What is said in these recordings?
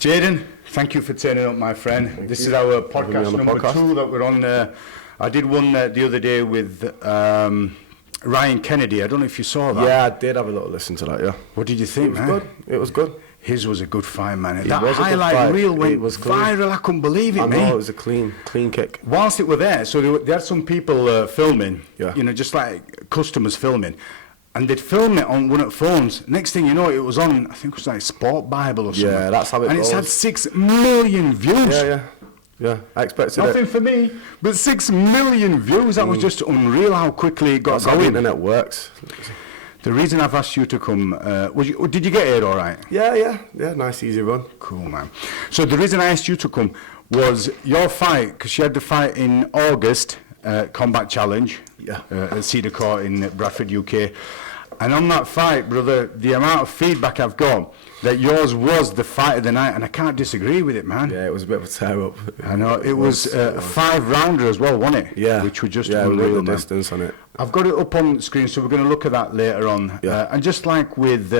Jaden, thank you for turning up, my friend. This is our podcast number 2 that we're on. I did one the other day with Ryan Kennedy. I don't know if you saw that. Yeah, I did have a little listen to that, yeah. What did you think, man? Good. It was good. His was a good fight, man. It That was a good highlight fight. reel went It was clean. viral. I couldn't believe it, I mate. know, it was a clean kick. Whilst it were there, so there had some people filming, Yeah. you know, just like customers filming. And they'd film it on one of the phones. Next thing you know, it was on, I think it was like Sport Bible or something. Yeah, that's how it and goes. it's had 6 million views. Yeah, I expected Nothing it. for me, but 6 million views. That was just unreal how quickly it got That's how the going. internet works. The reason I've asked you to come, did you get here all right? Yeah, nice easy run. Cool, man. So the reason I asked you to come was your fight, because you had the fight in August, Combat Challenge, at Cedar Court in Bradford, UK. And on that fight, brother, the amount of feedback I've got, that yours was the fight of the night, and I can't disagree with it, man. Yeah, it was a bit of a tear-up. I know, it was a 5-rounder as well, wasn't it? Yeah. Which was just unreal, unreal, the man. distance on it. I've got it up on the screen, so we're going to look at that later on. Yeah. And just like with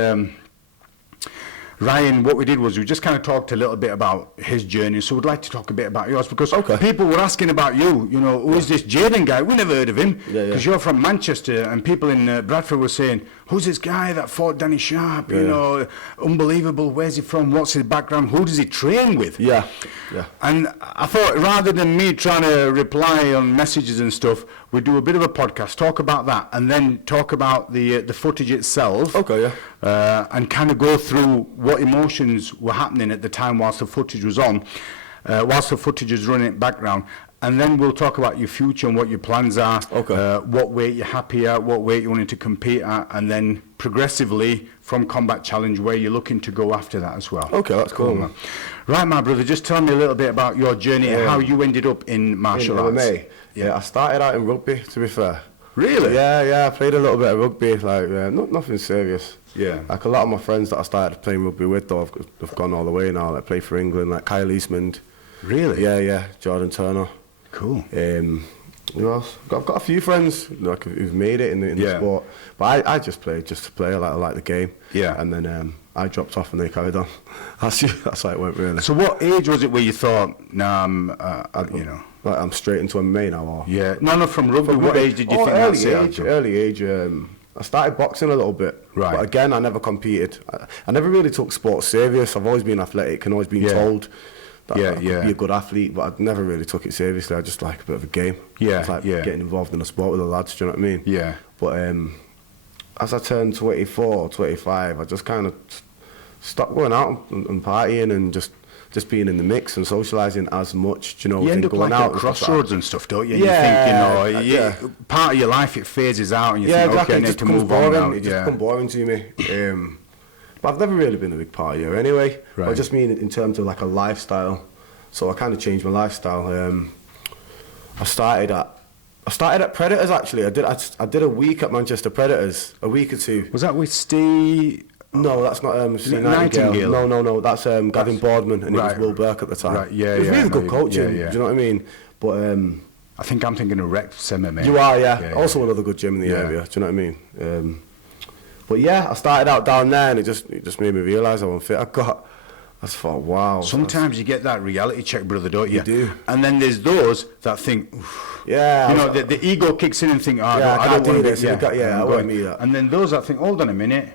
Ryan, what we did was we just kind of talked a little bit about his journey. So we'd like to talk a bit about yours, because people were asking about you. You know, who is this Jaden guy? We never heard of him, because you're from Manchester, and people in Bradford were saying, who's this guy that fought Danny Sharpe? You know, unbelievable. Where's he from? What's his background? Who does he train with? Yeah. And I thought, rather than me trying to reply on messages and stuff, we'd do a bit of a podcast, talk about that, and then talk about the footage itself. And kind of go through what emotions were happening at the time whilst the footage was on, whilst the footage is running in the background. And then we'll talk about your future and what your plans are, what weight you're happy at, what weight you wanted to compete at, and then progressively from Combat Challenge where you're looking to go after that as well. Okay, that's cool, man. Right, my brother, just tell me a little bit about your journey and how you ended up in martial arts. MMA. Yeah, I started out in rugby, to be fair. Really? Yeah, I played a little bit of rugby, like nothing serious. Yeah. Like a lot of my friends that I started playing rugby with, though, have gone all the way now. Like play for England, like Kyle Eastman. Really? Yeah, Jordan Turner. Cool. Who else? I've got a few friends like who've made it in the sport, but I just played just to play. I like the game. Yeah. And then I dropped off and they carried on. That's how it went, really. So what age was it where you thought, nah, like I'm straight into MMA now? Or? Yeah. No, from rugby. What age did you think that's Early age. I started boxing a little bit. Right. But again, I never competed. I never really took sports serious. I've always been athletic and always been told that I could be a good athlete, but I never really took it seriously. I just like a bit of a game. Yeah. It's like getting involved in a sport with the lads, do you know what I mean? Yeah. But as I turned 24, 25, I just kind of stopped going out and partying and just being in the mix and socialising as much, do you know? You end up going like out at crossroads and stuff, don't you? Yeah. You think, part of your life, it phases out and you think, exactly. okay, I need to move on now. It just becomes boring to me. But I've never really been a big partier anyway. Right. I just mean in terms of like a lifestyle. So I kind of changed my lifestyle. I started at Predators, actually. I did a week at Manchester Predators, a week or two. Was that with Steve? No, that's not Steve Nightingale. No, that's Gavin Boardman, and it was Will Burke at the time. Right, yeah, it was really good coaching, yeah. do you know what I mean? But I think I'm thinking of Rex MMA. you are, yeah. Also another good gym in the area, do you know what I mean? But yeah, I started out down there, and it just made me realise how unfit I got. I just thought, wow. Sometimes you get that reality check, brother, don't you? You do. And then there's those that think, oof. Yeah. You know, the ego kicks in and think, I don't want to this. I won't be that. And then those that think, hold on a minute,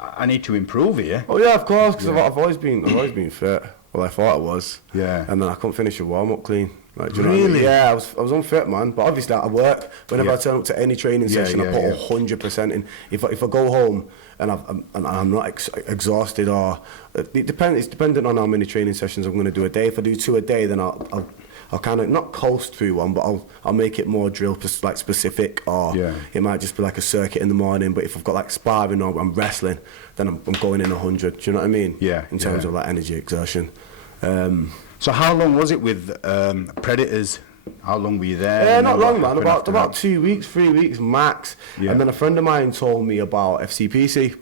I need to improve here. Oh yeah, of course, because I've always been fit. Well, I thought I was. Yeah. And then I couldn't finish a warm up clean. Like, do you know Really? what I mean? Yeah, I was unfit, man. But obviously at work, whenever I turn up to any training session, I put 100% in. If I go home and I'm not exhausted, or it's dependent on how many training sessions I'm going to do a day. If I do 2 a day, then I'll kind of not coast through one, but I'll make it more drill like specific, or it might just be like a circuit in the morning. But if I've got like sparring or I'm wrestling, then I'm going in 100. Do you know what I mean? Yeah. In terms of like energy exertion. So how long was it with Predators? How long were you there? Yeah, not long, man. About 2 weeks, 3 weeks max. Yeah. And then a friend of mine told me about FCPC.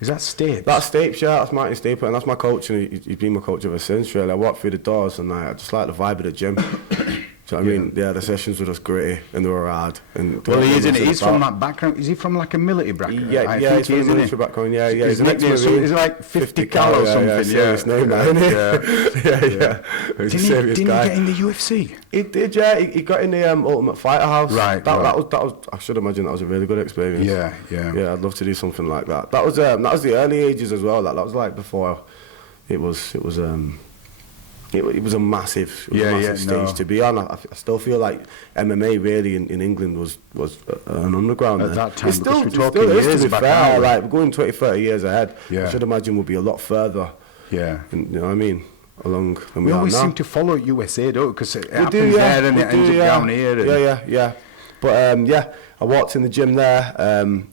Is that Stapes? That's Stapes, yeah. That's Martin Stapleton, and that's my coach, and he's been my coach ever since, really. I walked through the doors, and I just like the vibe of the gym. Do you know what I mean? Yeah, the sessions were just gritty and they were hard. And well, he isn't. He's from that background. Is he from like a military background? Yeah, he's from a military background. Yeah. He's like 50 cal or something. Yeah, serious name, man. Yeah. He's a serious guy. Didn't he get in the UFC? He did, yeah. He got in the Ultimate Fighter House. Right. That was. I should imagine that was a really good experience. Yeah. Yeah, I'd love to do something like that. That was the early ages as well. That was like before it was a massive stage to be on. I still feel like MMA really in England was an underground at that time. It still is, to be fair. Like we're going 20, 30 years ahead. I should imagine we'll be a lot further. Yeah, and, you know what I mean. Along than we are always now. seem to follow USA, don't? Because it happens there and it ends up down here. Yeah. But I walked in the gym there.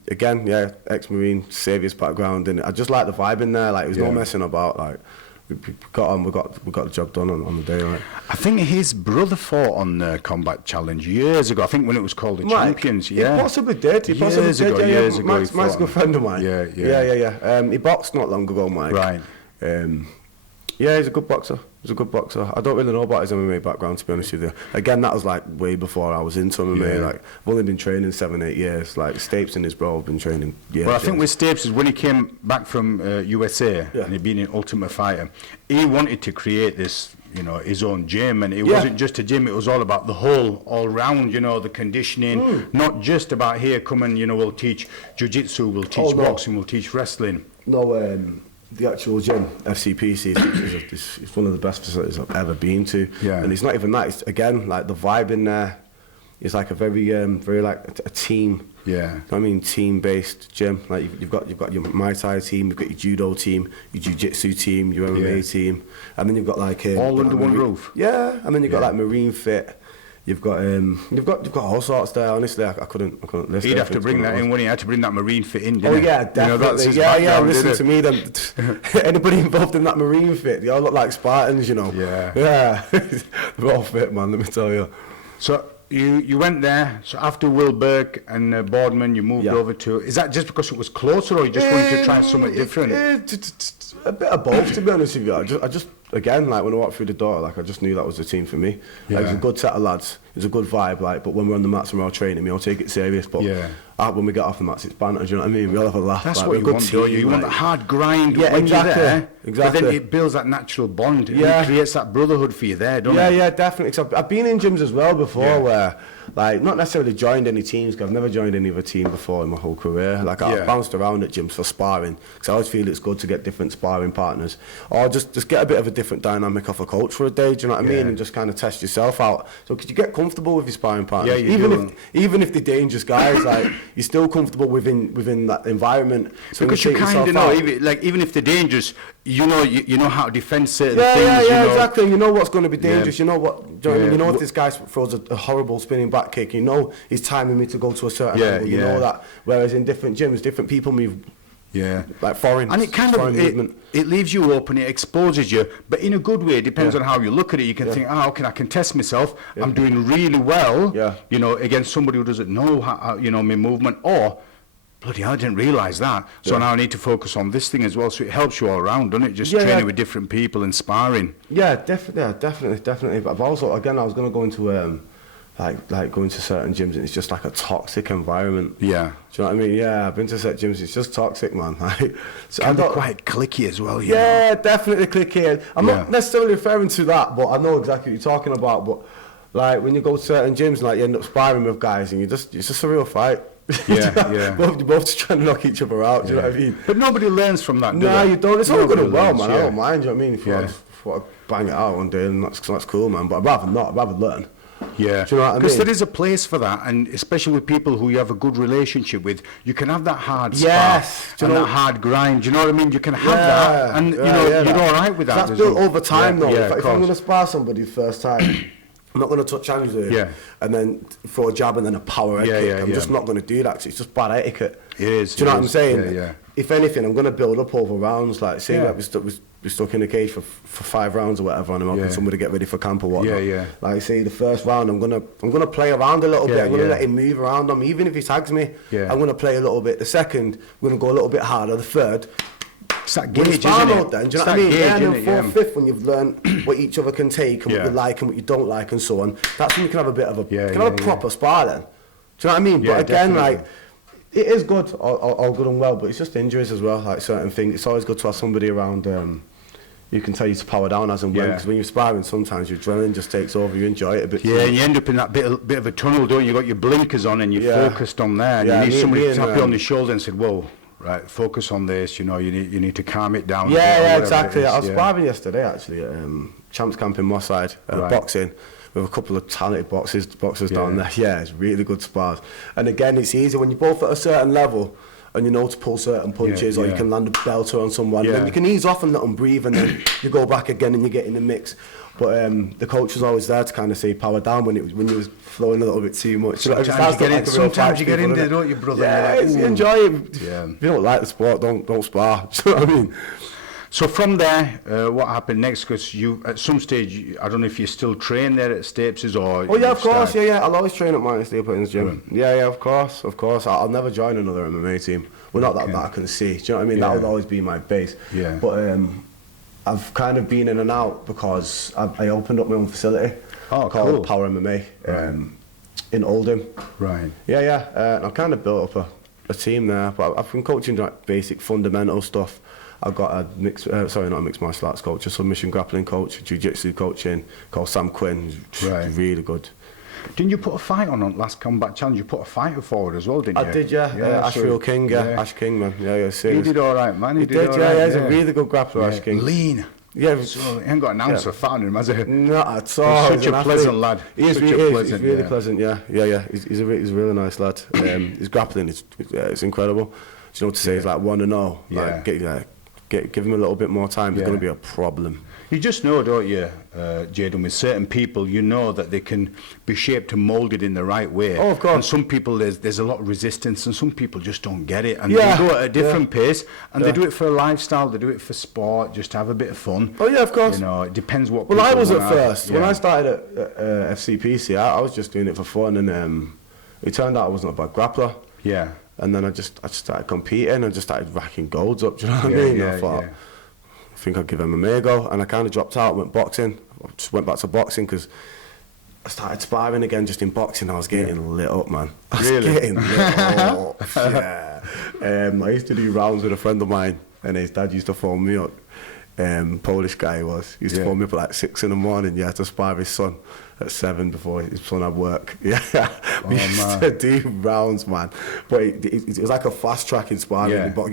Again, ex-Marine, serious background, and I just like the vibe in there. Like, there was no messing about. Like, we got on, we got the job done on the day. Right? I think his brother fought on the Combat Challenge years ago. I think when it was called the Champions. Yeah, he possibly did. Years ago. Mike's a good friend of mine. Yeah. He boxed not long ago, Mike. Right. Yeah, he's a good boxer. I don't really know about his MMA background, to be honest with you. Again, that was like way before I was into MMA. Like, I've only been training 7-8 years. Like, Stapes and his bro have been training years. Well, I think with Stapes is when he came back from USA and he'd been in Ultimate Fighter, he wanted to create this, his own gym, and it wasn't just a gym, it was all about the whole, all round, the conditioning, not just about here, we'll teach jiu-jitsu, we'll teach boxing, we'll teach wrestling. No, the actual gym, FCPC, is one of the best facilities I've ever been to. Yeah. And it's not even that, it's again, like the vibe in there is like a very like a team. Yeah. You know what I mean, team-based gym. Like you've got your Muay Thai team, you've got your judo team, your jiu-jitsu team, your MMA team, and then you've got like all under one roof. Yeah, and then you've got like Marine Fit. You've got all sorts there. Honestly, I couldn't list. He'd have to bring that in when he had to bring that Marine Fit in. Oh yeah, definitely. Listen to me, then anybody involved in that Marine Fit, they all look like Spartans, Yeah. They're all fit, man. Let me tell you. So you went there. So after Will Burke and Boardman, you moved over to. Is that just because it was closer, or you just wanted to try something different? A bit of both, to be honest with you. I just again, like when I walked through the door, like I just knew that was the team for me. Like, it was a good set of lads. It was a good vibe. Like, but when we're on the mats and we're all training, we all take it serious. But when we get off the mats, it's banter. Do you know what I mean? We all have a laugh. That's like, what you want, don't you? You want the hard grind. Yeah, when exactly. You're there, exactly. But then it builds that natural bond. And it creates that brotherhood for you there, don't it? Yeah, definitely. So I've been in gyms as well before where, like, not necessarily joined any teams, because I've never joined any other team before in my whole career. Like, I've bounced around at gyms for sparring, because I always feel it's good to get different sparring partners, or just get a bit of a different dynamic off a coach for a day, do you know what I mean? And just kind of test yourself out. So could you get comfortable with your sparring partners? Yeah, even if they're dangerous guys, like, you're still comfortable within that environment. So because you kind of know, even if they're dangerous, you know how to defend certain things. Yeah, exactly. You know what's going to be dangerous. You know what. Do you know what I mean? You know if this guy throws a horrible spinning back kick, you know he's timing me to go to a certain angle. You know that. Whereas in different gyms, different people move. Yeah, like foreign. And it kind of it leaves you open. It exposes you, but in a good way. It depends on how you look at it. You can think, okay, I can test myself. I'm doing really well. Against somebody who doesn't know how my movement, or bloody hell, I didn't realise that. So now I need to focus on this thing as well. So it helps you all around, doesn't it? Just training with different people and sparring. Yeah, definitely. But I've also, again, I was going to go into like going to certain gyms, and it's just like a toxic environment. Yeah. Do you know what I mean? Yeah, I've been to certain gyms, it's just toxic, man. So I'm quite cliquey as well, Yeah, definitely cliquey. I'm not necessarily referring to that, but I know exactly what you're talking about. But like when you go to certain gyms, like you end up sparring with guys, and it's just a real fight. You're both just trying to knock each other out. Do you know what I mean? But nobody learns from that. No, you don't. It's all good and well, man. I don't mind. Do you know what I mean? If you want to bang it out one day, and that's cool, man. But I'd rather not. I'd rather learn. Yeah, do you know what I mean? Because there is a place for that, and especially with people who you have a good relationship with, you can have that hard that hard grind. Do you know what I mean? You can have that, and you're all right with that. That's built over time, though. If I'm going to spar somebody first time, I'm not going to touch hands with you, and then throw a jab and then a power head kick. I'm just not going to do that. 'Cause it's just bad etiquette. It is. Do you know what I'm saying? Yeah. If anything, I'm going to build up over rounds. Like, say like we're stuck in the cage for 5 rounds or whatever, and I'm helping somebody get ready for camp or whatnot. Like, say the first round, I'm gonna play around a little bit. I'm gonna let him move around on me, even if he tags me. I'm gonna play a little bit. The second, I'm gonna go a little bit harder. The third, It's that gauge, isn't it? Then, do you know what I mean? Yeah, and then fourth, fifth, when you've learned what each other can take and what you like and what you don't like and so on, that's when you can have a bit of a proper spar then. Do you know what I mean? But again, definitely. Like, it is good, all good and well, but it's just injuries as well, like certain things. It's always good to have somebody around you can tell you to power down as and when, because when you're sparring, sometimes your adrenaline just takes over, you enjoy it a bit. Yeah, and you end up in that bit of a tunnel, don't you? You've got your blinkers on and you're focused on there, and you need somebody to tap you on the shoulder and say, whoa, right, focus on this, you know, you need to calm it down. Yeah, exactly. I was sparring yesterday, actually, at Champs Camp in Moss Side, boxing, with a couple of talented boxers down there. Yeah, it's really good spars. And again, it's easy when you're both at a certain level, and you know to pull certain punches, or you can land a belter on someone, and then you can ease off and let them breathe, and then you go back again and you get in the mix. But the coach was always there to kind of say power down when you was flowing a little bit too much. Sometimes you get in there, don't you, brother? Yeah, like, enjoy it. Yeah. If you don't like the sport, don't spar. Do you know what I mean? So from there, what happened next? Because you, at some stage, I don't know if you still train there at Stapes' or... Oh yeah, of course, yeah. I'll always train at Martin Stapleton's gym. Yeah, of course. I'll never join another MMA team. Well, not that I can see. Do you know what I mean? That would always be my base. Yeah. But I've kind of been in and out because I opened up my own facility called Power MMA in Oldham. Right. Yeah. I've kind of built up a team there, but I've been coaching like basic fundamental stuff. I've got a not a mixed martial arts coach, a submission grappling coach, jiu-jitsu coaching called Sam Quinn, really good. Didn't you put a fight on last Combat Challenge? You put a fighter forward as well, didn't you? I did, Ashfield King, Ash King, man. Yeah, he did all right, man. He did, he's a really good grappler, Ash King. Lean. Yeah, so he ain't got an ounce of fat on him, has he? Not at all. He's such a pleasant lad. He's really pleasant, yeah. He's a really nice lad. His grappling is incredible. Do you know what to say? He's like 1-0. Like, give him a little bit more time. There's going to be a problem. You just know, don't you, Jaden, with certain people, you know that they can be shaped and moulded in the right way. Oh, of course. And some people, there's a lot of resistance, and some people just don't get it. And they go at a different pace, and they do it for a lifestyle, they do it for sport, just to have a bit of fun. Oh, yeah, of course. You know, it depends what Well, I was at first. When I started at FCPC, I was just doing it for fun, and it turned out I wasn't a bad grappler. Yeah. And then I just started competing and just started racking golds up, do you know what I mean? I thought, I think I'd give MMA a go, and I kind of dropped out, went boxing. I just went back to boxing because I started sparring again just in boxing. I was getting lit up, man. I was getting lit up, I used to do rounds with a friend of mine, and his dad used to phone me up. Polish guy he was. He used to phone me up at like 6 in the morning, to spar his son at 7 before his son had work. We used to do rounds, man. But it was like a fast track in sparring. But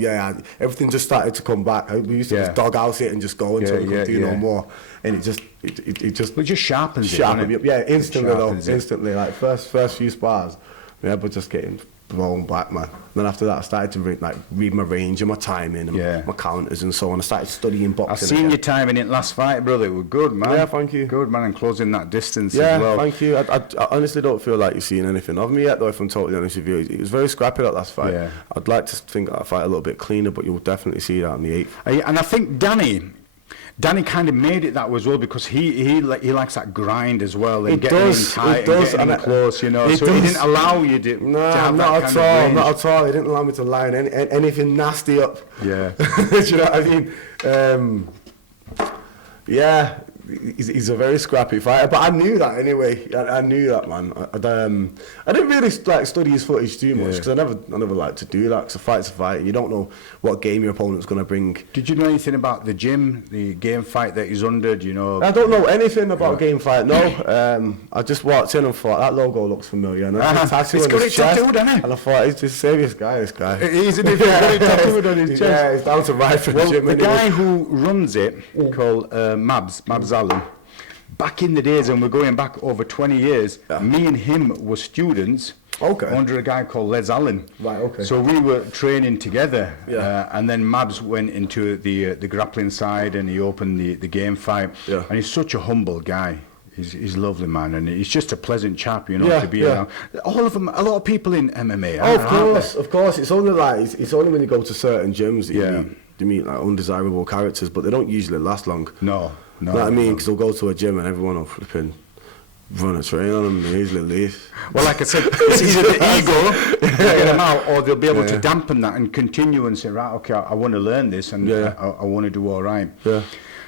everything just started to come back. We used to just dog house it and just go until we couldn't do no more. And it just sharpens it. Yeah, instantly though. Instantly, like first few spars, but just getting blown back, man. Then after that, I started to read my range and my timing and my counters and so on. I started studying boxing. I've seen your timing in last fight, brother. It was good, man. Yeah, thank you. Good, man, and closing that distance as well. Yeah, thank you. I honestly don't feel like you've seen anything of me yet, though, if I'm totally honest with you. It was very scrappy, that last fight. Yeah. I'd like to think that fight a little bit cleaner, but you'll definitely see that on the 8th. And I think Danny kind of made it that way as well, because he likes that grind as well, and getting in tight and getting close, you know. So he didn't allow you to have that kind of range. Not at all. He didn't allow me to line anything nasty up. Yeah. Do you know what I mean? He's a very scrappy fighter, but I knew that anyway. I knew that, man. I didn't really study his footage too much, because I never liked to do that. Because a fight's a fight, and you don't know what game your opponent's going to bring. Did you know anything about the gym, the game fight that he's under? Do you know? I don't know anything about game fight. No, I just walked in and thought that logo looks familiar. And it's got it tattooed on it. And I thought he's just a serious guy. This guy. He's a different tattooed on his chest. Yeah, he's down to ride for the gym. The guy who runs it, called Mabs Allen. Back in the days, and we're going back over 20 years, me and him were students under a guy called Les Allen. Right, okay. So we were training together, and then Mabs went into the grappling side, and he opened the game fight. Yeah. And he's such a humble guy. He's lovely, man, and he's just a pleasant chap, you know, to be around. All of them, a lot of people in MMA. Of course. It's only when you go to certain gyms that you meet like undesirable characters, but they don't usually last long. No. You know what I mean? Because they'll go to a gym and everyone will flipping run a train on them, they usually leave. Well, like I said, it's either the ego, get them out, or they'll be able to dampen that and continue and say, right, okay, I want to learn this and I want to do all right. Yeah.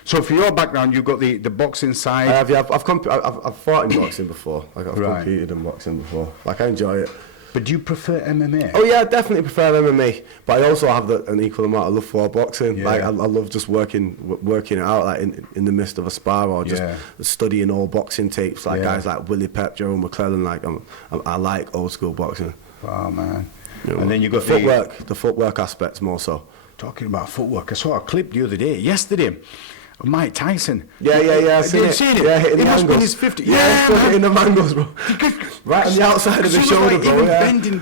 So for your background, you've got the boxing side. I have, yeah. I've fought in boxing before. Like I've competed in boxing before. Like I enjoy it. But do you prefer MMA? Oh yeah, I definitely prefer MMA. But I also have an equal amount of love for boxing. Yeah. Like I love just working it out, like in the midst of a spar, or just studying old boxing tapes. Like guys like Willie Pep, Joe McClellan. Like I like old school boxing. Oh man. You know, and then you got the footwork aspects more so. Talking about footwork, I saw a clip the other day, yesterday. Mike Tyson. Yeah. I've seen it. Yeah, hitting it the must angles. be his 50. Yeah, man. Hitting the mangles, bro. Right on the outside of the shoulder, bro. Even bending,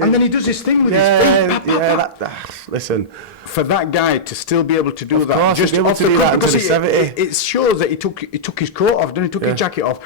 and then he does his thing with his feet. Listen, for that guy to still be able to do that, just able to do that until he's 70. It shows that he took his coat off, then he took his jacket off,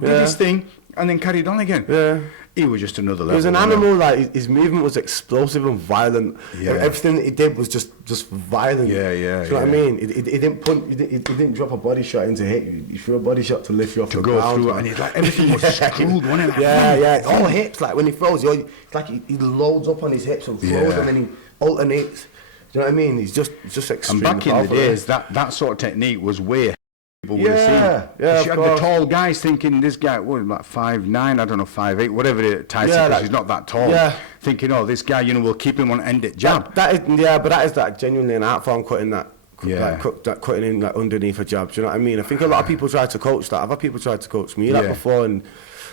did his thing, and then carried on again. Yeah. He was just another level. He was an animal. Like his movement was explosive and violent. Yeah. Everything that he did was just violent. Yeah. Do you know what I mean? He didn't drop a body shot in to hit you. He threw a body shot to lift you off the ground. And he's like, everything was screwed, wasn't it? Yeah. All hips. Like when he throws, it's like he loads up on his hips and throws them, and he alternates. Do you know what I mean? He's just extremely And back in the days, that sort of technique was way. People would have seen. You had the tall guys thinking this guy, what, like 5'9", I don't know, 5'8", whatever it Tyson, because he's not that tall. Yeah. Thinking, oh, this guy, we'll keep him on end it jab. But that is genuinely an art form, cutting that. Cutting in like underneath a jab. Do you know what I mean? I think a lot of people try to coach that. Other people tried to coach me that before, and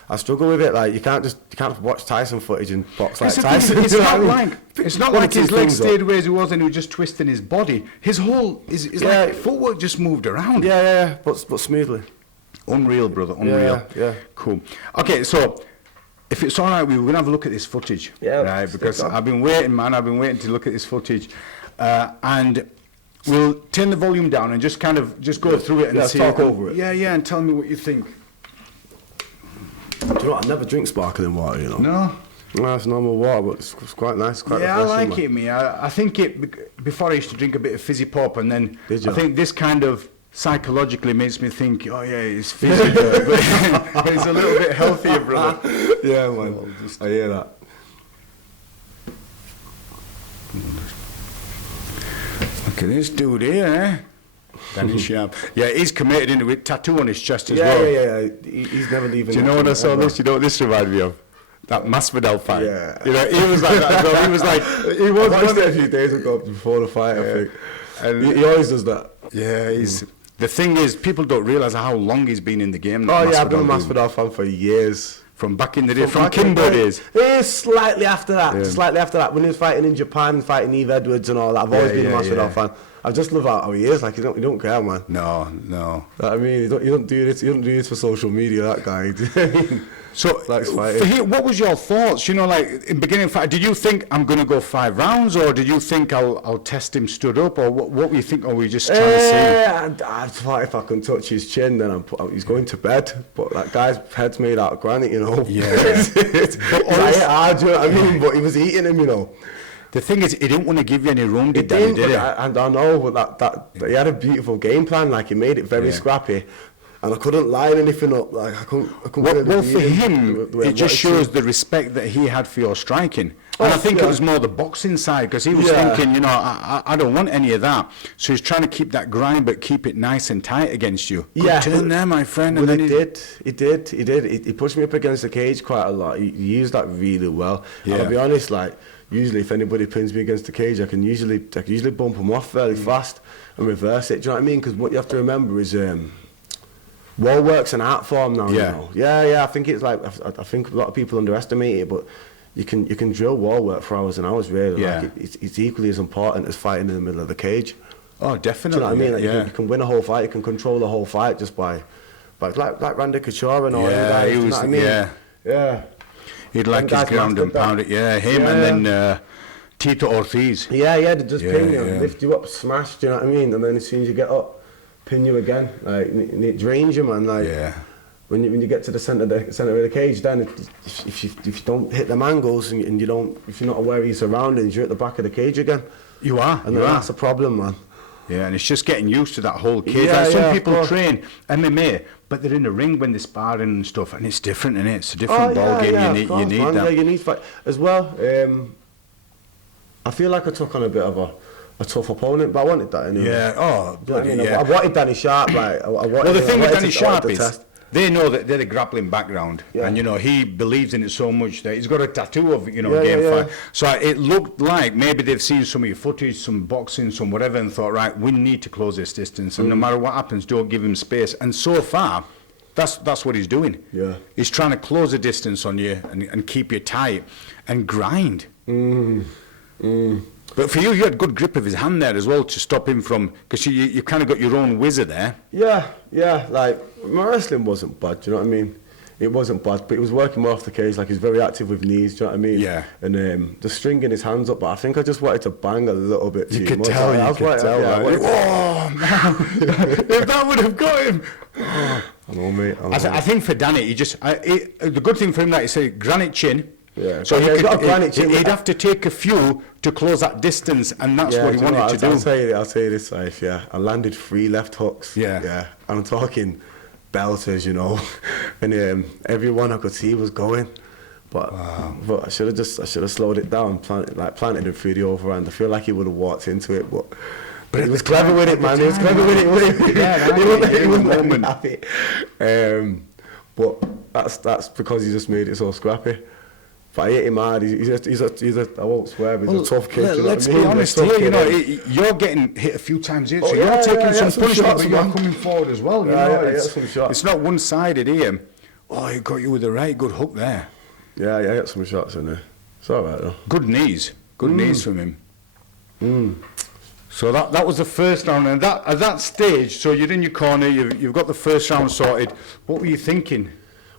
I struggle with it. Like you can't watch Tyson footage and box like Tyson. It's not like his legs stayed where he was and he was just twisting his body. His whole like footwork just moved around. Yeah, but smoothly. Unreal, brother. Unreal. Yeah. Cool. Okay, so if it's all right, we're gonna have a look at this footage. Yeah. Right, because I've been waiting, man. I've been waiting to look at this footage, and we'll turn the volume down and just go through it and talk over it. Yeah, and tell me what you think. Do you know what? I never drink sparkling water, No, it's normal water, but it's quite nice. Quite I like it, me. I think before I used to drink a bit of fizzy pop, and then I think this kind of psychologically makes me think, oh yeah, it's fizzy, but it's a little bit healthier, brother. Yeah, man. I hear that. Look at this dude here, eh? Danny Sharpe. Yeah, he's committed into it. Tattoo on his chest as well. Yeah. He's never leaving. Do you know what I saw this? You know what this reminded me of? That Masvidal fight. Yeah. He was like that. So he was like, he was watched it a few days ago before the fight, I think. And he always does that. Yeah, the thing is, people don't realise how long he's been in the game. Oh yeah, I've been a Masvidal fan for years. From back in the day, from Kimbo days. Slightly after that, when he was fighting in Japan, fighting Eve Edwards and all that. I've always been a Masvidal fan. I just love how he is. Like you don't care, man. No. I mean, you don't do this. You don't do this for social media. That guy. So, what was your thoughts? Like in beginning fight, did you think I'm going to go 5 rounds, or did you think I'll test him stood up, or what were you think? Or were you just trying to see? I thought if I can touch his chin, then he's going to bed. But that guy's head's made out of granite, Yeah. It's hard, you know what I mean? But he was eating him, The thing is, he didn't want to give you any room, did he? I know, but that he had a beautiful game plan. Like he made it very scrappy, and I couldn't line anything up. Like I couldn't. Well, for him, it just shows the respect that he had for your striking. And I think it was more the boxing side, because he was thinking, I don't want any of that. So he's trying to keep that grind, but keep it nice and tight against you. Good turn there, my friend. Well, and he did. He pushed me up against the cage quite a lot. He used that really well. Yeah. And I'll be honest, like. Usually, if anybody pins me against the cage, I can usually bump them off fairly fast and reverse it. Do you know what I mean? Because what you have to remember is wall work's an art form now. Yeah. I think it's like I think a lot of people underestimate it, but you can drill wall work for hours and hours. Really, like it's equally as important as fighting in the middle of the cage. Oh, definitely. Do you know what I mean? Like you can win a whole fight, you can control the whole fight just by like Randy Couture and all them guys. You know what I mean? Yeah. He'd like his ground and pound it, him and then Tito Ortiz. Yeah, they just pin you, lift you up, smash, do you know what I mean? And then as soon as you get up, pin you again. Like, and it drains you, man. Like, when you get to the centre of the cage, then if you don't hit them angles and if you're not aware of your surroundings, you're at the back of the cage again. You are. And that's a problem, man. Yeah, and it's just getting used to that whole cage. Like some people train MMA, but they're in a ring when they're sparring and stuff, and it's different, isn't it? It's a different ball game. You need that. Yeah, you need fight as well. I feel like I took on a bit of a tough opponent, but I wanted that anyway. Yeah. Oh, bloody, I wanted Danny Sharpe. Like, well, the thing with Danny Sharpe is they know that they're the grappling background, and he believes in it so much that he's got a tattoo of game fight. So it looked like maybe they've seen some of your footage, some boxing, some whatever, and thought, right, we need to close this distance, and no matter what happens, don't give him space. And so far, that's what he's doing. Yeah, he's trying to close the distance on you and keep you tight and grind. But for you had good grip of his hand there as well to stop him from, because you kind of got your own whizzer there. Yeah, like my wrestling wasn't bad, do you know what I mean? It wasn't bad, but he was working more off the cage, like he's very active with knees, do you know what I mean? Yeah. And the stringing his hands up, but I think I just wanted to bang a little bit too much. You could tell. Oh, man. If that would have got him. I know, mate. I think for Danny, the good thing for him, like you say, granite chin. Yeah, so he'd have to take a few to close that distance, and that's what he wanted to do. I'll tell you this, Life, I landed 3 left hooks. Yeah. I'm talking belters, and everyone I could see was going. But I should have slowed it down, planted him through the overhand. I feel like he would have walked into it, but he was clever with it, man. He was clever with it. He wasn't happy. But that's because he just made it so scrappy. But I hate him hard. He's a I won't swear, but he's a tough kid. Let's be honest here. You're getting hit a few times here, so you're taking some punishment, but you're coming forward as well. It's not one-sided here. Oh, he got you with a right good hook there. Yeah, I got some shots in there. It's all right though. Good knees from him. So that was the first round, and at that stage, so you're in your corner, you've got the first round sorted. What were you thinking?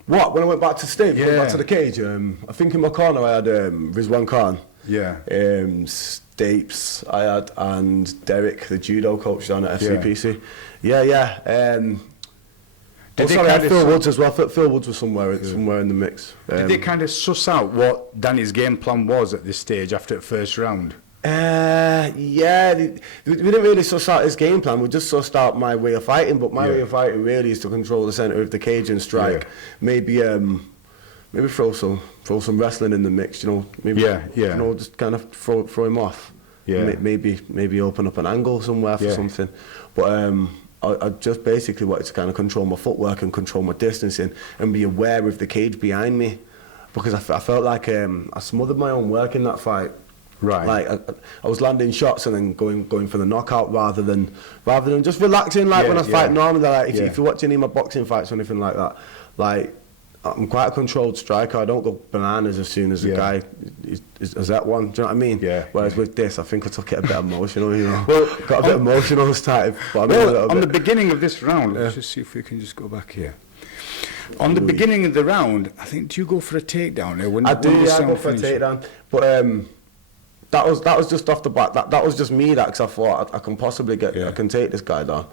What, when I went back to back to the cage, I think in my corner I had Rizwan Khan. Yeah. Stapes I had, and Derek, the judo coach down at FCPC. Yeah. I had Phil Woods as well. Phil Woods was somewhere in the mix. Did they kind of suss out what Danny's game plan was at this stage after the first round? We didn't really suss out his game plan. We just sussed out my way of fighting. But my way of fighting really is to control the centre of the cage and strike. Maybe throw some wrestling in the mix. Maybe just kind of throw him off. Yeah. Maybe open up an angle somewhere for something. But I just basically wanted to kind of control my footwork and control my distancing and be aware of the cage behind me, because I felt like I smothered my own work in that fight. Right. Like I was landing shots and then going for the knockout rather than just relaxing when I fight normally. Like if you're watching any of my boxing fights or anything like that, like I'm quite a controlled striker. I don't go bananas as soon as the guy is that one. Do you know what I mean? Yeah. Whereas with this, I think I took it a bit emotional. Well, got a bit emotional started. But on the beginning of this round, let's just see if we can just go back here. On the beginning of the round, I think, do you go for a takedown? I go for a takedown, but. That was just off the bat. That was just me. Because I thought I can possibly I can take this guy down.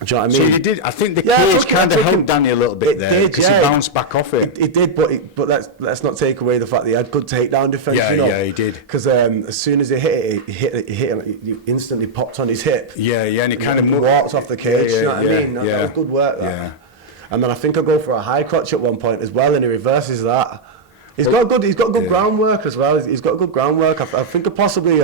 Do you know what I mean? So you did. I think the cage kind of helped Danny a little bit there because he bounced back off it. It did, but let's not take away the fact that he had good takedown defense. Yeah, he did. Because as soon as he hit him, he instantly popped on his hip. Yeah, and he kind of walked off the cage. You know what I mean? That was good work. Yeah. And then I think I go for a high crotch at one point as well, and he reverses that. He's got good groundwork as well. He's got good groundwork. I think I possibly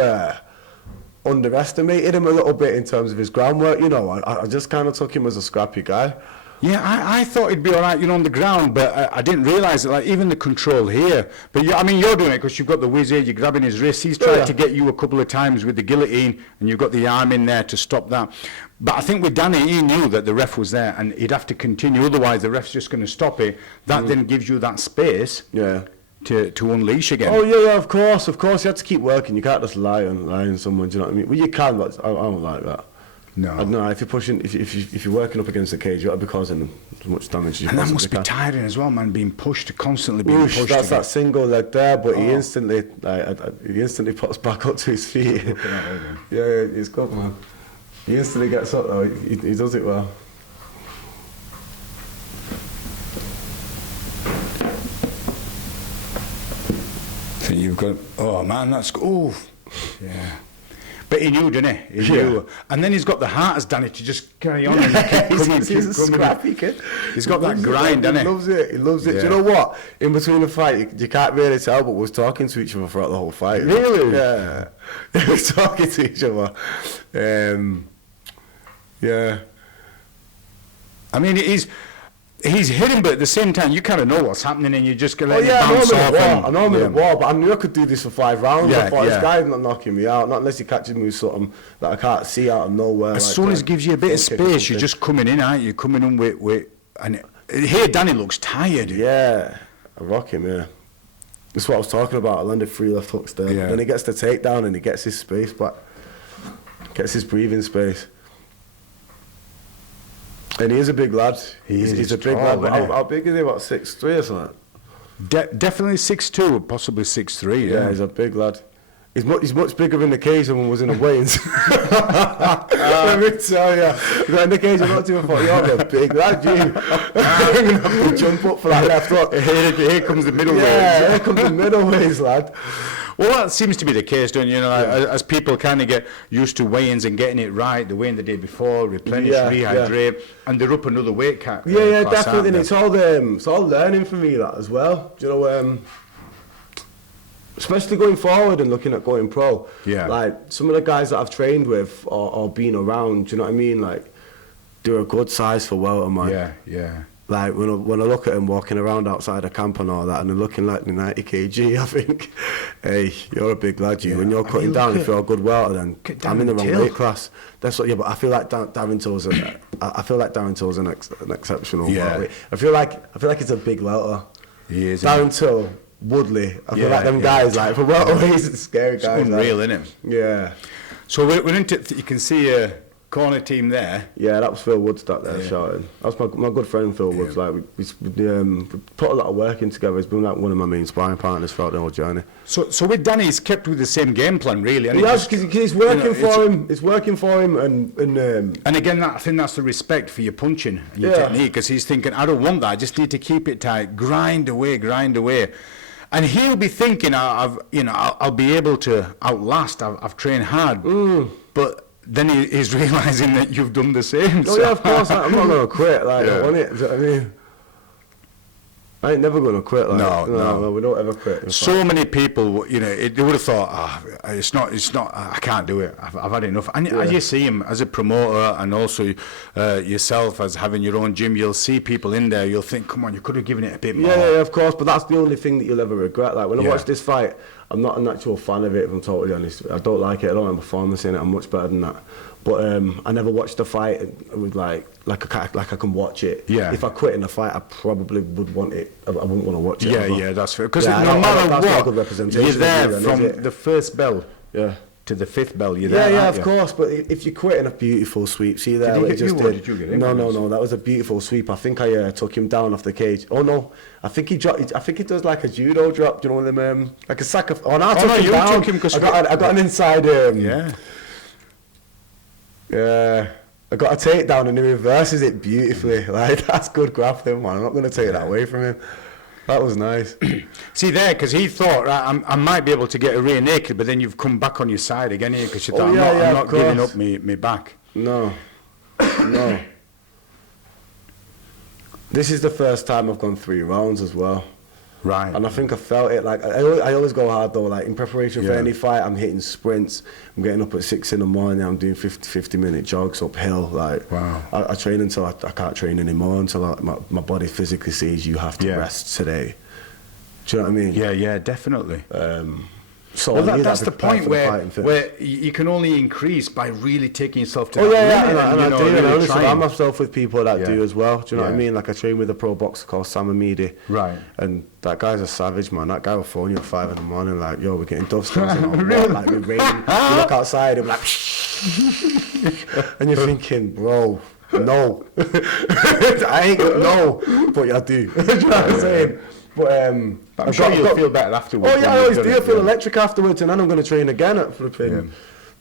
underestimated him a little bit in terms of his groundwork. I just kind of took him as a scrappy guy. Yeah, I thought he'd be all right, on the ground, but I didn't realise that, like, even the control here. But you're doing it because you've got the whizzer, you're grabbing his wrist. He's tried to get you a couple of times with the guillotine, and you've got the arm in there to stop that. But I think with Danny, he knew that the ref was there, and he'd have to continue. Otherwise, the ref's just going to stop it. That then gives you that space. Yeah. To unleash again. Oh yeah, of course. You have to keep working. You can't just lie on someone. Do you know what I mean? Well, you can, but I don't like that. No. I don't know. If you're pushing, if you're working up against the cage, you got to be causing as much damage as you can. And that must be tiring as well, man. Constantly being pushed. That's that single leg there, but he instantly puts back up to his feet. Yeah, he's good, man. He instantly gets up though. He does it well. You've got, oh man, that's, yeah. But he knew, didn't he? He knew. And then he's got the heart as Danny to just carry on and keep coming. He's a scrappy kid. He's got that grind, doesn't he? He loves it. He loves it. Do you know what? In between the fight, you can't really tell, but we was talking to each other throughout the whole fight. Really? Yeah. We was talking to each other. Yeah. I mean, he's hitting, but at the same time, you kind of know what's happening, and you just get let it bounce off. I know I'm in the war, but I knew I could do this for 5 rounds. Yeah, I thought, this guy's not knocking me out, not unless he catches me with something that I can't see out of nowhere. As soon as he gives you a bit of space, you're just coming in, aren't you? Coming in with and here Danny looks tired. Yeah, I rock him, yeah. That's what I was talking about. I landed 3 left hooks there. Yeah. Then he gets the takedown and he gets his space back. Gets his breathing space. And he is a big lad. He's a big lad. How big is he? About 6'3" or something? Definitely 6'2", possibly 6'3". Yeah, he's a big lad. He's much bigger in the cage than when he was in the weigh-ins. Let me tell you. In the cage, I'm not too far. You're a big lad, you. I'm going to have to jump up for that left hook. Here comes the middleweight. Yeah, here comes the middleweight, lad. Well, that seems to be the case, don't you? As people kind of get used to weigh-ins and getting it right, the weigh-in the day before, replenish, rehydrate, and they're up another weight cut. Yeah, definitely. And it's all learning for me, that as well. Do you know, especially going forward and looking at going pro. Yeah. Like, some of the guys that I've trained with or been around, do you know what I mean? Like, they're a good size for welter, man. Yeah. Like, when I look at them walking around outside the camp and all that, and they're looking like the 90 kg, I think, hey, you're a big lad, you. When you're cutting down, if you're a good welter, then I'm in the wrong weight class. That's what. Yeah, but I feel like Darren Till's an exceptional welterweight. I feel like it's a big welter. He is. Darren Till, Woodley. I feel like them guys, like, for welterweights, it's scary guys. It's unreal, isn't it? Yeah. So we're into. You can see a corner team there. Yeah, that was Phil Woods that there shouting. That was my good friend Phil Woods. Like we put a lot of work in together. He's been like one of my main sparring partners throughout the whole journey. So with Danny, he's kept with the same game plan, really. He has, because it's working for him. It's working for him, and again, I think that's the respect for your punching and your technique, because he's thinking, I don't want that. I just need to keep it tight, grind away. And he'll be thinking, I'll be able to outlast. I've trained hard, but then he's realising that you've done the same. Oh, yeah, of course. I'm not going to quit. Like, I want it. Do you know what I mean? I ain't never going to quit. Like, no, we don't ever quit. So many people, they would have thought, it's not, I can't do it. I've had enough. And as you see him as a promoter, and also yourself as having your own gym, you'll see people in there, you'll think, come on, you could have given it a bit more. Yeah, of course, but that's the only thing that you'll ever regret. Like, when I watch this fight, I'm not an actual fan of it, if I'm totally honest. I don't like it. I don't have a performance in it. I'm much better than that. But I never watched the fight with like I can watch it. Yeah. If I quit in the fight, I probably would want it. I wouldn't want to watch it. Yeah, that's fair. Because no matter what, you're there from the first bell to the 5th bell. You're there. Yeah, of course. But if you quit in a beautiful sweep, see there, did you get him? No, that was a beautiful sweep. I think I took him down off the cage. Oh no, I think he dropped. I think he does like a judo drop. Do you know them? Like a sack of. Oh no, I took him down. I got an inside. Yeah, I got a takedown and he reverses it beautifully. Like, that's good grappling, man. I'm not going to take that away from him. That was nice. See there, because he thought, right, I might be able to get a rear naked, but then you've come back on your side again here, because you thought, I'm not giving up me back. No. This is the first time I've gone 3 rounds as well. Right. And I think I felt it. Like, I always go hard though. Like, in preparation for any fight, I'm hitting sprints. I'm getting up at 6 in the morning. I'm doing 50-minute jogs uphill. Like, wow. I train until I can't train anymore, until my body physically says you have to rest today. Do you know what I mean? Yeah, definitely. So that's the point where you can only increase by really taking yourself to that limit. And I do. And I surround myself with people that do as well. Do you know what I mean? Like, I train with a pro boxer called Sam Amidi. Right. And that guy's a savage, man. That guy will phone you at 5 in the morning, like, yo, we're getting dust storms and all. Like, we're raining. You look outside and like, and you're thinking, bro, no. I ain't got no, but I do. Do you know what I'm saying? But I'm sure you'll feel better afterwards. Oh yeah, I always do. I feel electric afterwards, and then I'm going to train again at flipping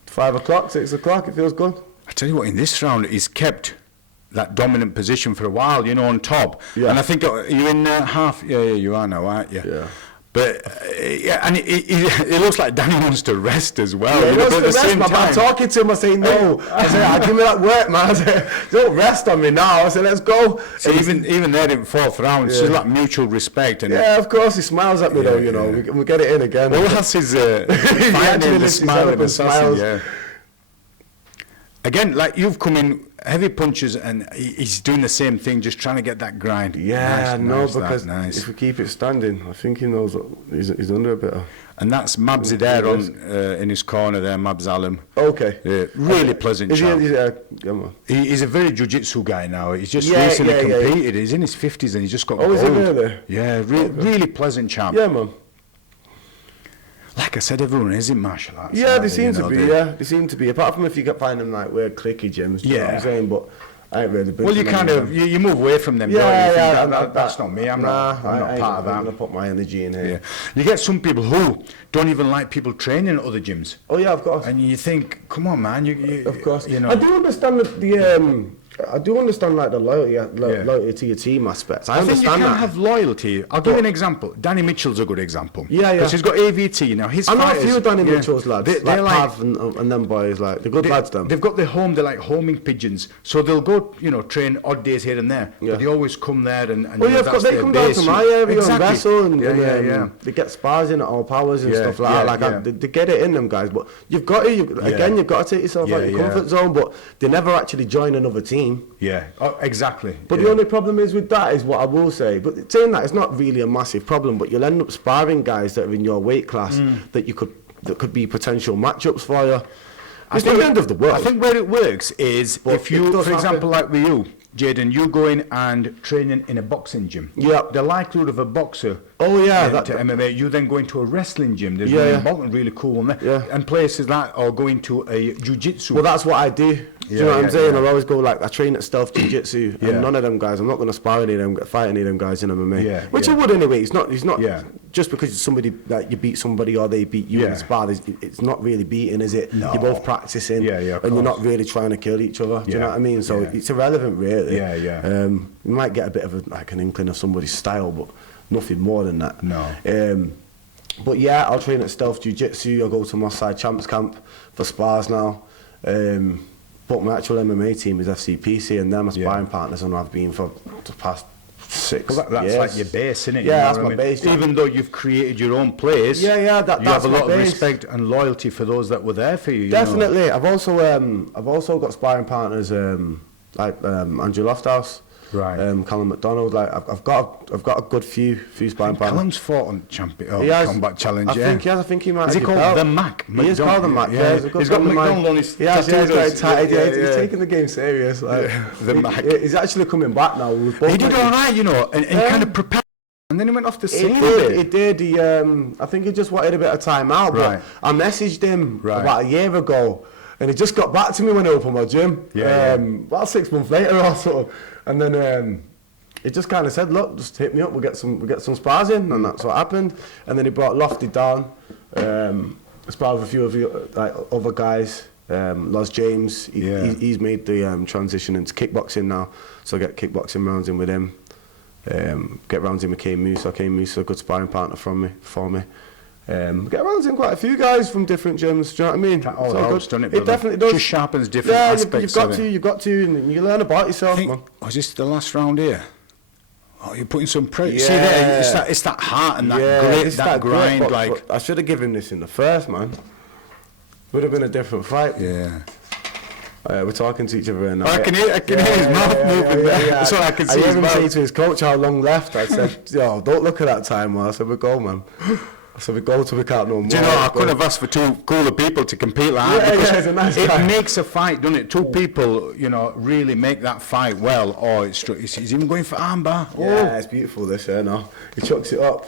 5 o'clock, 6 o'clock. It feels good. I tell you what, in this round, he's kept that dominant position for a while, on top. Yeah. And I think you're in half. Yeah, you are now, aren't you? Yeah. But yeah, and it looks like Danny wants to rest as well. Yeah, he wants to at the rest, same man. time, I'm talking to him. I say no. I say, give me that work, man. I say, don't rest on me now. I say, let's go. So even there in fourth round, it's just like mutual respect. And yeah, of course, he smiles at me though. You know, we get it in again. Well, that's his fighting the smiling assassin. Yeah. Again, like you've come in heavy punches, and he's doing the same thing, just trying to get that grind. Yeah, because if we keep it standing, I think he knows that he's under a bit of. And that's Mabsy there in his corner there, Mabs Alam. Okay. Really pleasant chap. Yeah, He's a very jiu-jitsu guy now. He's just recently competed. He's in his 50s and he's just got gold. Is he really? Yeah, really pleasant chap. Yeah, man. Like I said, everyone is in martial arts. Yeah, they seem to be. They seem to be. Apart from if you find them like weird clicky gyms. You know what I'm saying? But I ain't really been. Well, you kind of you move away from them. That's not me. I'm not part of that. I'm gonna put my energy in here. Yeah. You get some people who don't even like people training at other gyms. Oh yeah, of course. And you think, come on, man. You of course. You know. I do understand I do understand like the loyalty to your team aspects. I understand think you can that. have loyalty. I'll give you an example. Danny Mitchell's a good example. Yeah. Because he's got AVT now. His I know a fighters, few Danny Mitchell's lads. They're like Pav and them boys, like the good lads. Them. They've got their home. They're like homing pigeons. So they'll go, train odd days here and there. Yeah. But they always come there and they come down to my area and wrestle and they get spars in at all powers and stuff like that. They get it in them guys. But you've got to you've got to take yourself out of your comfort zone. But they never actually join another team. Yeah. Exactly. But the only problem is with that is what I will say. But saying that, it's not really a massive problem. But you'll end up sparring guys that are in your weight class that could be potential matchups for you. It's not the end of the world. I think where it works is if you, for example, like with you, Jaden, you go in and training in a boxing gym. Yeah. The likelihood of a boxer to MMA, you then go into a wrestling gym. There's one really cool one there. Yeah. And places like, or go into a jiu-jitsu. Well, that's what I do. Do you know what I'm saying? I always go I train at stealth jiu-jitsu, and none of them guys, I'm not going to spar any of them, fight any of them guys in MMA. Which I would anyway. It's not just because somebody that you beat somebody or they beat you in spar. It's not really beating, is it? No. You're both practicing, and you're not really trying to kill each other. Do you know what I mean? So it's irrelevant, really. You might get a bit of an inkling of somebody's style, but nothing more than that. No. But yeah, I'll train at stealth jiu-jitsu. I'll go to Moss Side Champs Camp for spars now. But my actual MMA team is FCPC, and they're my sparring partners, and I've been for the past 6 years. That's like your base, isn't it? Yeah, that's my base. Even though you've created your own place, you have a lot of respect and loyalty for those that were there for you. Definitely. I've also got sparring partners like Andrew Lofthouse. Right. Callum McDonald, I've got a good few sparring partners. Callum's fought on Combat Challenge. I think he might. Is he called the Mac? He is called the Mac. Yeah, he's got McDonald on his. He's taking the game serious. The Mac. He's actually coming back now. He did all right, and kind of prepared. And then he went off the scene. He did. I think he just wanted a bit of time out. But I messaged him about a year ago, and he just got back to me when I opened my gym. About 6 months later or so. And then he just kind of said, "Look, just hit me up. We'll get some spars in," and that's what happened. And then he brought Lofty down, sparred with a few of the other guys. Loz James, he's made the transition into kickboxing now, so I get kickboxing rounds in with him. Get rounds in with Kane Musa. Kane Musa, a good sparring partner for me. Get rounds in quite a few guys from different gyms. Do you know what I mean? That all helps, doesn't it? It definitely does. Just sharpens different aspects. You've got to, and you learn about yourself, man. Was this the last round here? Oh, you're putting some pressure. Yeah. See there, it's that heart and that grind. But I should have given this in the first, man. Would have been a different fight. Yeah. We're talking to each other now. I can hear his mouth moving there. So I can see his mouth. I even say to his coach how long left. I said, "Yo, don't look at that time, man." I said, "We go, man." So we go till we can't no more. Do you know, I couldn't have asked for 2 cooler people to compete like that. Because he's a nice guy. It makes a fight, doesn't it? 2 people, really make that fight well. Oh, he's even going for armbar. Yeah, it's beautiful this, no. He chucks it up.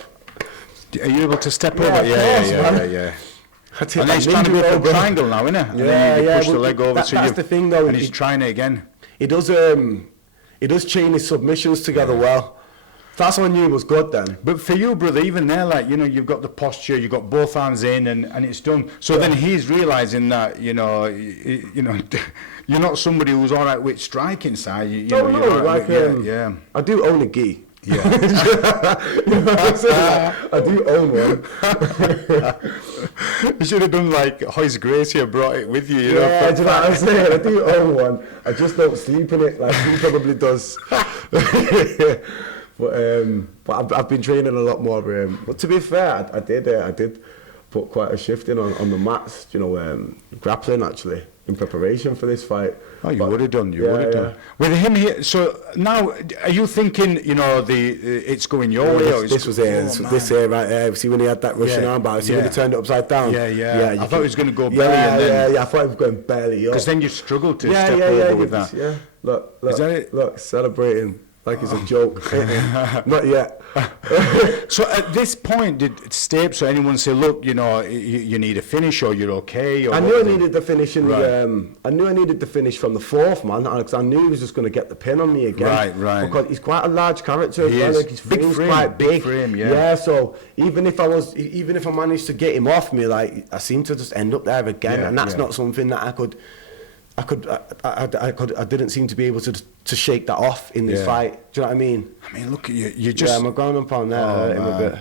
Are you able to step over? Yeah. And then he's trying to go for a triangle now, isn't it? And then you push the leg over. That's the thing, though. And he's trying it again. He does chain his submissions together well. That's when you was good then. But for you, brother, even there, you've got the posture, you've got both hands in, and it's done. So then he's realising that, you're not somebody who's all right with striking side. I do own a gi. Yeah. You know what I'm saying? Like, I do own one. You should have done like Hoyce Gracie and brought it with you. You Yeah, know, do you know what I'm saying? I do own one. I just don't sleep in it like he probably does. But I've been training a lot more. But to be fair, I did put quite a shift in on the mats. You know, grappling actually in preparation for this fight. Oh, you would have done. You would have done. With him here, so now are you thinking? You know, it's going your way. Or this was this here right here. See when he had that Russian armbar. See when he turned it upside down. Yeah. I thought he was going to go belly. And then, I thought he was going belly. Because then you struggled to step over with that. Yeah. Look. Is that it? Look, celebrating. Like it's a joke. Not yet. So at this point, did Stapes or anyone say, look, you know, you need a finish or you're okay? Or I knew I needed the finish in I knew I needed the finish from the fourth, man, because I knew he was just going to get the pin on me again. Right. Because he's quite a large character. He is. Like his frame's quite big. Frame, yeah. So even if I managed to get him off me, like I seemed to just end up there again, and that's not something that I didn't seem to be able to shake that off in this fight. Do you know what I mean? I mean, look, you just... Yeah, my ground and pound there hurt him a bit.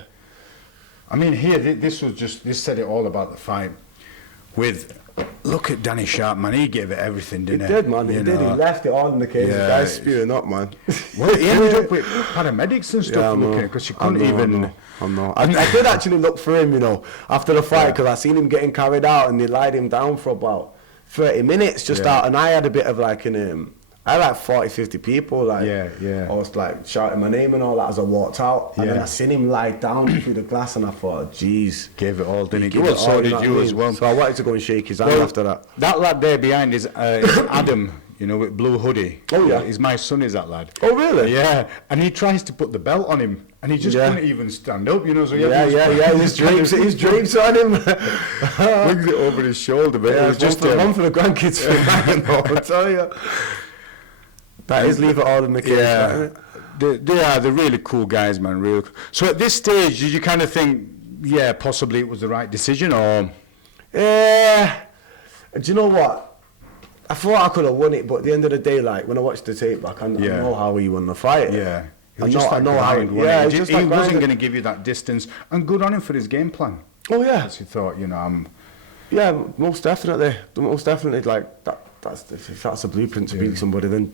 I mean, here, this said it all about the fight. Look at Danny Sharpe, man. He gave it everything, didn't he? He did, man. He did. He left it all in the cage. The guy's spewing up, man. Well, he ended up with paramedics and stuff looking because you couldn't even... I did actually look for him, you know, after the fight, because I seen him getting carried out and they lied him down for about 30 minutes just out, and I had a bit of like I had like 40, 50 people, like, I was like shouting my name and all that as I walked out, and then I seen him lie down through the glass, and I thought, geez. Gave it all, didn't he? Well, so did you as well. So I wanted to go and shake his hand after that. That lad there behind is Adam, you know, with blue hoodie. Oh, yeah. My son is that lad. Oh, really? Yeah, and he tries to put the belt on him, and he just couldn't even stand up, you know, so his drapes on him. Brings it over his shoulder, but it was just one for the grandkids for I'll tell you. That is leave it all in the cage. Yeah, they're really cool guys, man. Real. So at this stage, did you kind of think, possibly it was the right decision, or? Do you know what? I thought I could have won it, but at the end of the day, like when I watched the tape back, I know how he won the fight. Yeah. I know how he won it. He wasn't going to give you that distance, and good on him for his game plan. Oh yeah. As he thought, you know, Yeah, most definitely. Like that. If that's a blueprint to beat somebody, then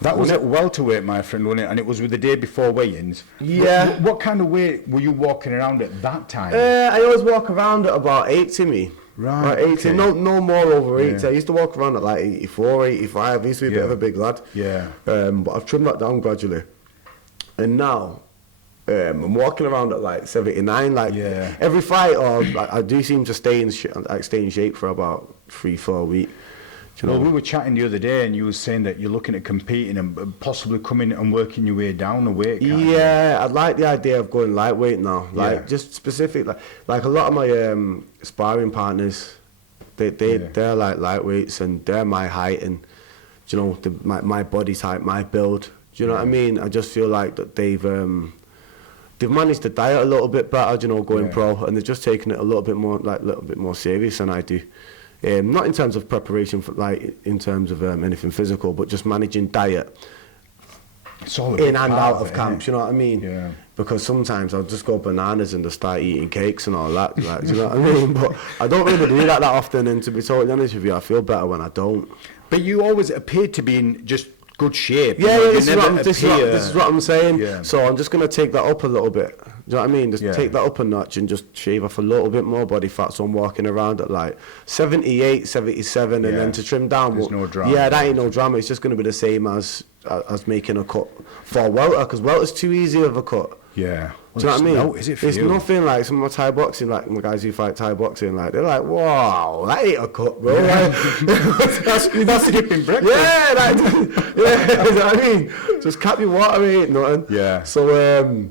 that was at welterweight, my friend, wasn't it? And it was with the day before weigh-ins. Yeah. What kind of weight were you walking around at that time? I always walk around at about 80 me. Right. 80. Okay. No more over 80. I used to walk around at like 84, 85. I used to be a bit of a big lad. Yeah. But I've trimmed that down gradually, and now I'm walking around at like 79. Like every fight, I do seem to stay in shape for about 3-4 weeks. Well, we were chatting the other day, and you were saying that you're looking at competing and possibly coming and working your way down a weight. I like the idea of going lightweight now. Like just specific, like a lot of my sparring partners, they're like lightweights, and they're my height, and you know my body type, my build. Do you know what I mean? I just feel like that they've managed to diet a little bit better. You know, going pro, and they're just taking it a little bit more serious than I do. Not in terms of preparation, in terms of anything physical, but just managing diet in and out of camps, you know what I mean? Yeah. Because sometimes I'll just go bananas and just start eating cakes and all that, like, you know what I mean? But I don't really do that often, and to be totally honest with you, I feel better when I don't. But you always appeared to be in just good shape. This is what I'm saying. Yeah. So I'm just going to take that up a little bit. Do you know what I mean? Just take that up a notch and just shave off a little bit more body fat, so I'm walking around at like 78, 77, and then to trim down. There's no drama. Yeah, that ain't no drama. It's just going to be the same as making a cut for welter, because welter's too easy of a cut. Yeah. Do you know what I mean? No, is it for it's you? nothing like some of my Thai boxing, like my guys who fight Thai boxing, like they're like, wow, that ain't a cut, bro. That's skipping breakfast. Yeah, you know what I mean? Just cap your water, ain't nothing. Yeah. So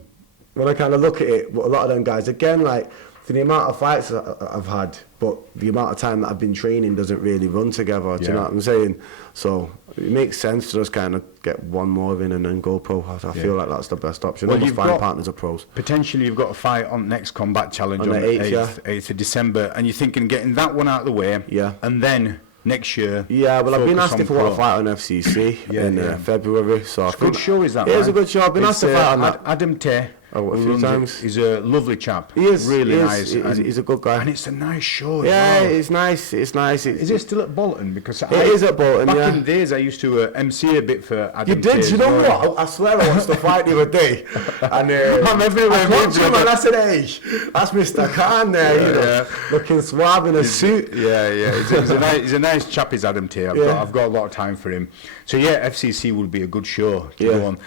when I kind of look at it, a lot of them guys, again, like for the amount of fights I've had, but the amount of time that I've been training doesn't really run together. Do you know what I'm saying? So it makes sense to just kind of get one more in and then go pro. I feel like that's the best option. Well, you've got partners are pros. Potentially, you've got a fight on Next Combat Challenge on the 8th of December, and you're thinking getting that one out of the way, and then next year. Yeah, well, I've been asked if I want to fight on FCC in February. So it's a good show, is that? It is a good show. I've been asked to fight on that. Adam Tay. A few times. He's a lovely chap. He is really nice. He's a good guy, and it's a nice show. Yeah, it's nice. It's nice. Is it still at Bolton? Because it is at Bolton. Back in the days, I used to MC a bit for Adam. You did? You know what? I swear I watched the fight the other day, and I'm everywhere. I called him and I said, "Hey, that's Mr. Khan there, looking suave in a suit." Yeah. He's a nice chap. Is Adam Tay. I've got a lot of time for him. So yeah, FCC will be a good show to go on.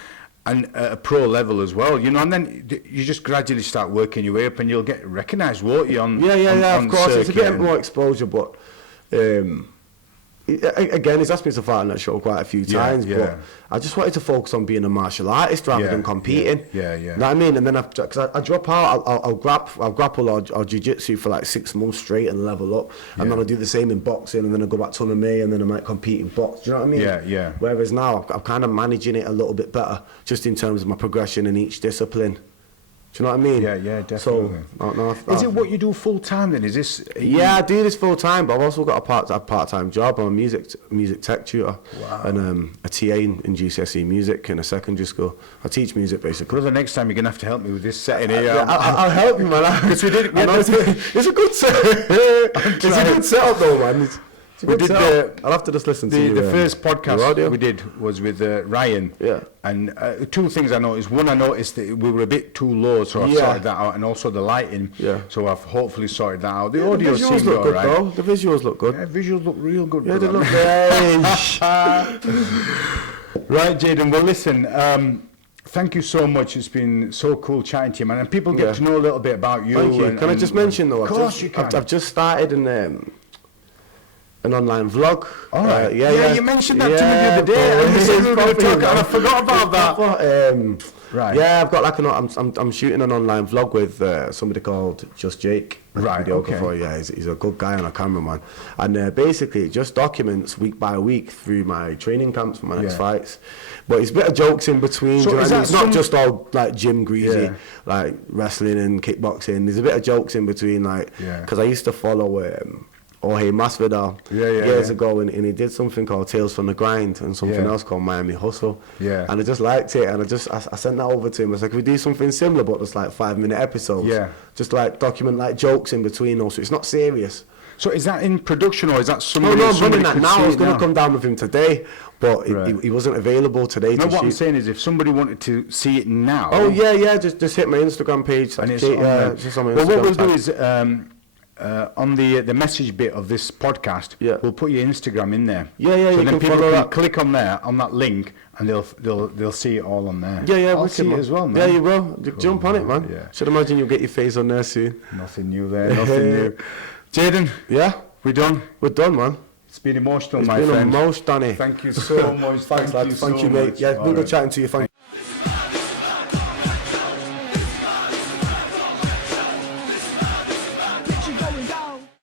And at a pro level as well, you know, and then you just gradually start working your way up, and you'll get recognised, won't you? On of course, it's a bit more exposure, but again, he's asked me to fight on that show quite a few times, but I just wanted to focus on being a martial artist rather than competing. Know what I mean? And then because I drop out, I'll grapple or jiu-jitsu for like 6 months straight and level up, and then I'll do the same in boxing, and then I go back to MMA, and then I might compete in box. Do you know what I mean? Yeah. Whereas now I'm kind of managing it a little bit better, just in terms of my progression in each discipline. Do you know what I mean? Yeah, definitely. So, is it what you do full time then? Is this? I do this full time, but I've also got a part-time job. I'm a music tech tutor, and a TA in GCSE music in a secondary school. I teach music basically. Brother, next time you're gonna have to help me with this setting here. I'll help you, man. Because we did. It's a good set. It's a good setup, though, man. We did I'll have to just listen to the first podcast we did was with Ryan. Yeah. And 2 things I noticed. One, I noticed that we were a bit too low, so I've sorted that out, and also the lighting. Yeah. So I've hopefully sorted that out. The audio seems look good, right. though. The visuals look good. Yeah, visuals look real good. Yeah, they look great. Right, Jaden. Well, listen. Thank you so much. It's been so cool chatting to you, man. And people get to know a little bit about you. Thank you. Can I just mention though? Of course you can. I've just started an online vlog. All right. You mentioned that to me the other day, and you said we were going to talk, and I forgot about that. Right. Yeah, I've got I'm shooting an online vlog with somebody called Just Jake. Right. Okay. Yeah, he's a good guy and a cameraman, and basically it just documents week by week through my training camps for my next fights. But it's a bit of jokes in between. So it's not just all like gym greasy, like wrestling and kickboxing. There's a bit of jokes in between, like because I used to follow. Jorge Masvidal years ago, and he did something called Tales from the Grind and something else called Miami Hustle. Yeah. And I just liked it, and I sent that over to him. I was like, we do something similar, but just like 5-minute episodes. Yeah. Just like document like jokes in between also. It's not serious. So is that in production, or is that somebody? No, I'm running that now. I was going to come down with him today, but he wasn't available today to shoot. What I'm saying is, if somebody wanted to see it now... Oh, just hit my Instagram page. And it's on there. Just on my Instagram. Well, what we'll do is... on the message bit of this podcast, we'll put your Instagram in there. So then people can click on there, on that link, and they'll see it all on there. I'll see it as well, man. Yeah, you will. Jump on it, man. Yeah. Should imagine you'll get your face on there soon. Nothing new there, nothing new. Jaden, we're done. We're done, man. It's been emotional, my friend. It's been emotional, Danny. Thank you so much. Thank you, mate. Yeah, it's been good chatting to you. Thank you.